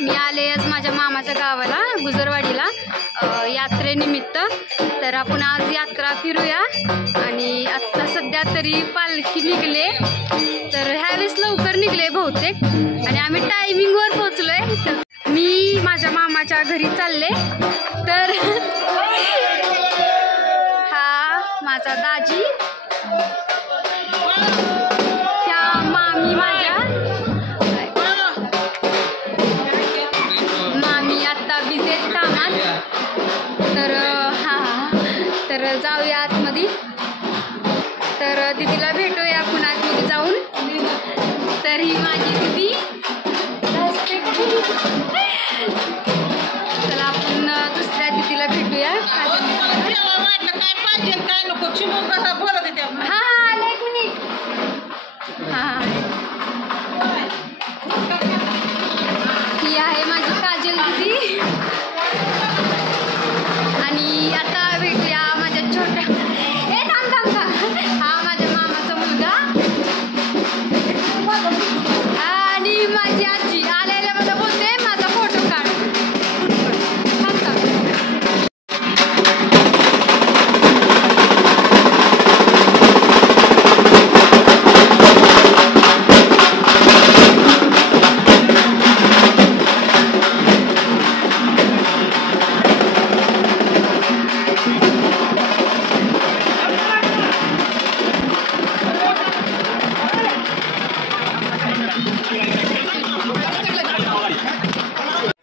मी आले आज माझ्या मामाच्या गावाला गुजरवाडीला यात्रेनिमित्त। तर आपण आज यात्रा फिरूया आणि आत्ता सध्या तरी पालखी निघले, तर ह्यावेळेस लवकर निघले बहुतेक आणि आम्ही टायमिंगवर पोहोचलोय। तर मी माझ्या मामाच्या घरी चालले। तर हा माझा दाजी, मामी आता बिझी आहेत कामात। तर तर जाऊया आतमध्ये। तर दीदीला भेटूया पुन्हा आतमध्ये जाऊन। तर ही माझी दीदी, चला आपण दुसऱ्या दीदीला भेटूया। ही आहे माझी काजल दीदी आणि आता भेटूया माझ्या छोट्या हा माझ्या मामाचा मुलगा आणि माझी आजी आलेल्या मला बोलते माझा फोटो काढ।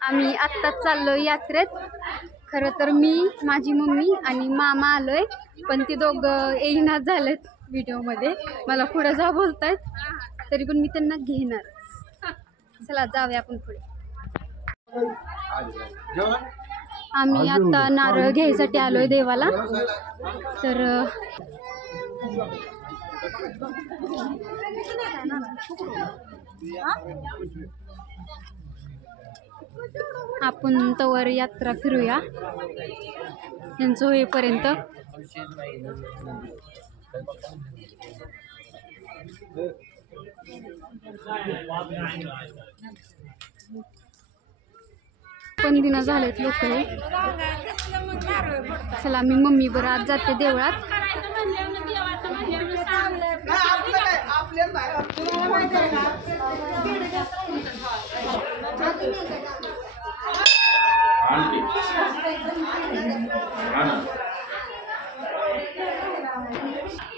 आम्ही आत्ताच चाललोय यात्रेत। खरं तर मी, माझी मम्मी आणि मामा आलोय, पण ती दोघं येईनाच झालेत व्हिडिओमध्ये। मला पुढे जा बोलतायत, तरी पण मी त्यांना घेणार। चला जाऊया आपण पुढे। आम्ही आता नारळ घ्यायसाठी आलोय देवाला। तर आपण तवर यात्रा फिरूया त्यांचं होईपर्यंत। पण दिना झालेत लोक। चला मी मम्मी बरं आज जाते देवळात।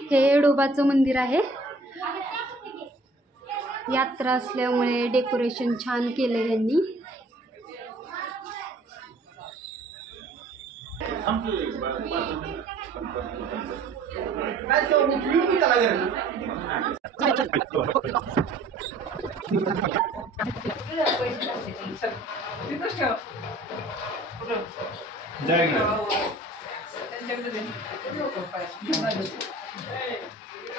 हे येडोबाचं मंदिर आहे। यात्रा असल्यामुळे डेकोरेशन छान केले यांनी।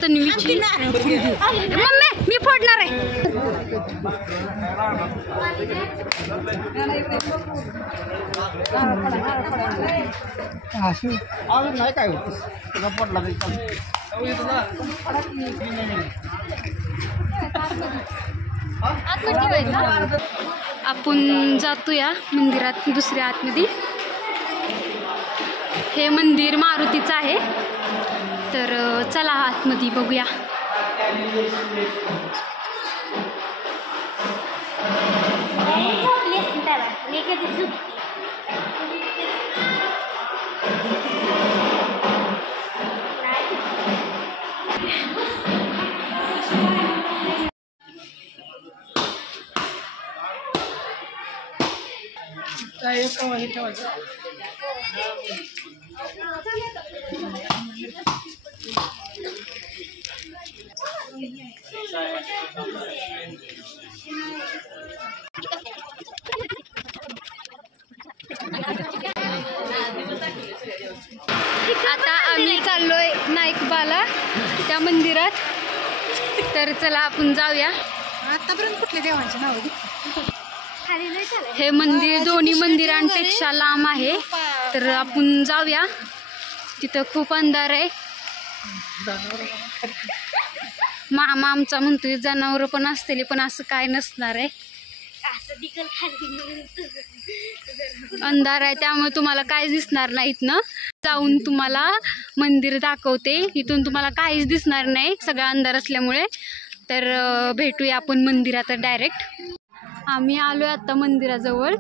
तन्वीची मम्मी मी फोडणार आहे। नाही काय होत तुला पडला आपण जातोया मंदिरात दुसऱ्या आतमध्ये। हे मंदिर मारुतीचं आहे। तर चला आतमध्ये बघूया। आता आम्ही चाललोय नाईकबाला त्या मंदिरात। तर चला आपण जाऊया। आतापर्यंत कुठल्या देवांची नाव? हे मंदिर दोन्ही मंदिरांपेक्षा लांब आहे। तर आपण जाऊया, तिथं खूप अंधार आहे। मामा आमचा म्हणतोय जनावर पण असतील, पण असं काय नसणार आहे। अंधार आहे त्यामुळे तुम्हाला काहीच दिसणार नाहीत ना. जाऊन तुम्हाला मंदिर दाखवते. इथून तुम्हाला काहीच दिसणार नाही सगळा अंधार असल्यामुळे. तर भेटूया आपण मंदिरात डायरेक्ट. आम्ही आलोय आता मंदिराजवळ.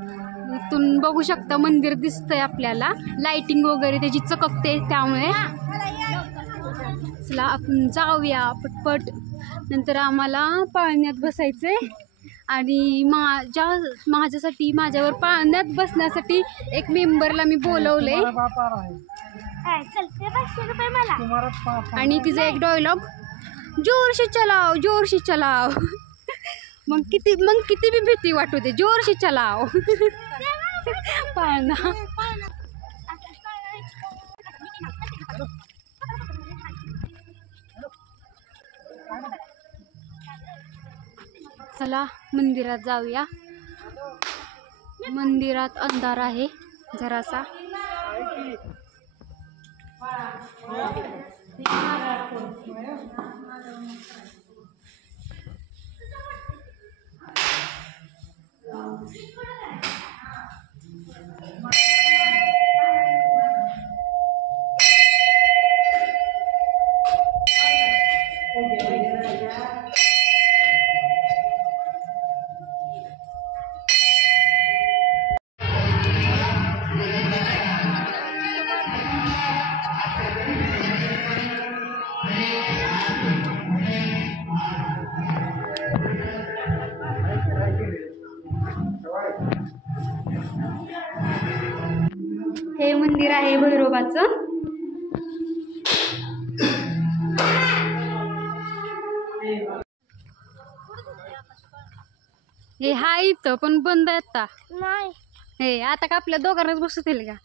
इथून बघू शकता मंदिर दिसतंय आपल्याला. लाइटिंग वगैरे त्याची चककते त्यामुळे. चला आपण जाऊया पटपट. नंतर आम्हाला पाळण्यात बसायचंय आणि माझ्यासाठी माझ्यावर पाळण्यात बसण्यासाठी एक मेंबरला मी बोलवले आणि तिचा एक डायलॉग जोरशी चलाव जोरशी चलाव. मग किती बी भीती वाटू दे जोरशी चलाव. पाळणा चला मंदिरात जाऊया. मंदिरात अंधार आहे जरासा. हे मंदिर आहे भैरोबाचं. हे हाय इथं पण बंद आहे आता. नाही हे आता का आपल्या दोघांनाच बसतील का.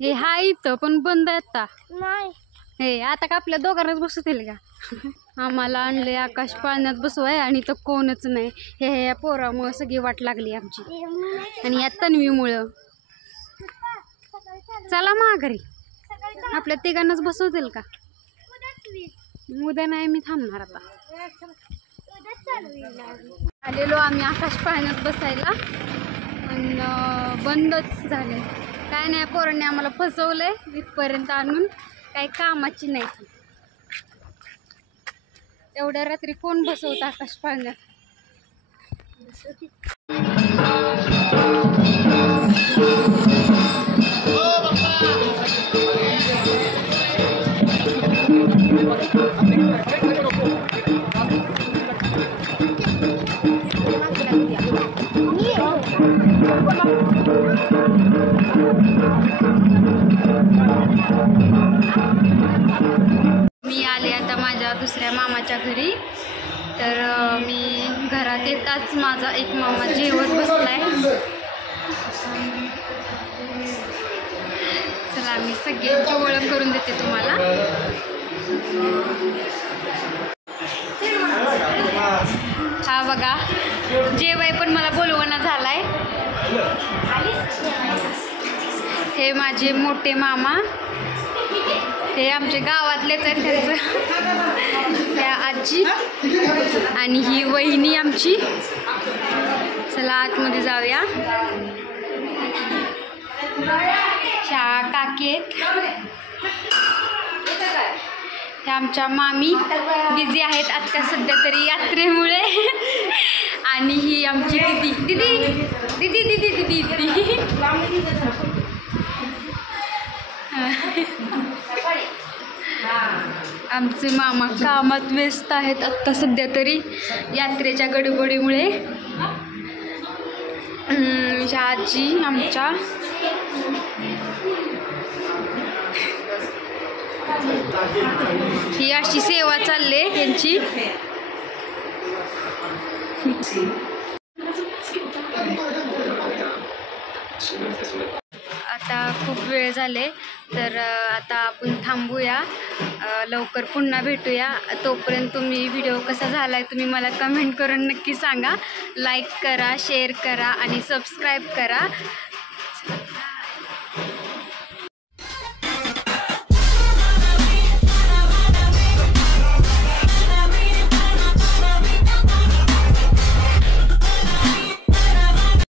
हे हाय इथं पण बंद आहे आता. नाही हे आता का आपल्या दोघांनाच बसतील का. आम्हाला आणले आकाश पाळण्यात बसवाय आणि तर कोणच नाही. हे पोरामुळं सगळी वाट लागली आमची आणि या तन्वीमुळं. चला माघारी आपल्या तिघांनाच बसवतील का. उद्या नाही मी थांबणार आता. आलेलो आम्ही आकाश पाळण्यात बसायला पण बंदच झाले. काय नाही पोरांनी आम्हाला फसवलंय इथपर्यंत आणून. काही कामाची नाही. एवढ्या रात्री कोण बसवतं आकाश पाळण्यात. मी आले आता माझ्या दुसऱ्या मामाच्या घरी. तर मी घरात येताच माझा एक मामा जेवत बसलाय. चला मी सगळ्यांची ओळख करून देते तुम्हाला. हा बघा जेवाय पण मला बोलवणं झालाय. हे माझे मोठे मामा. हे आमच्या गावातलेच आहेत त्यांचं. त्या आजी आणि ही वहिनी आमची. चला आतमध्ये जाऊया. ह्या काकी आहेत. ह्या आमच्या मामी बिझी आहेत आता सध्या तरी यात्रेमुळे. आणि ही आमची दीदी दीदी दीदी दीदी दीदी दीदी. आमचे मामा कामात व्यस्त आहेत आत्ता सध्या तरी यात्रेच्या गडबडीमुळे. ह्या आजी आमच्या ही अशी सेवा चालले त्यांची. आता खूप वेळ झाले तर आता आपण थांबूया. लवकर पुन्हा भेटूया. तोपर्यंत तुम्ही व्हिडिओ कसा झाला आहे तुम्ही मला कमेंट करून नक्की सांगा. लाईक करा, शेअर करा आणि सबस्क्राईब करा.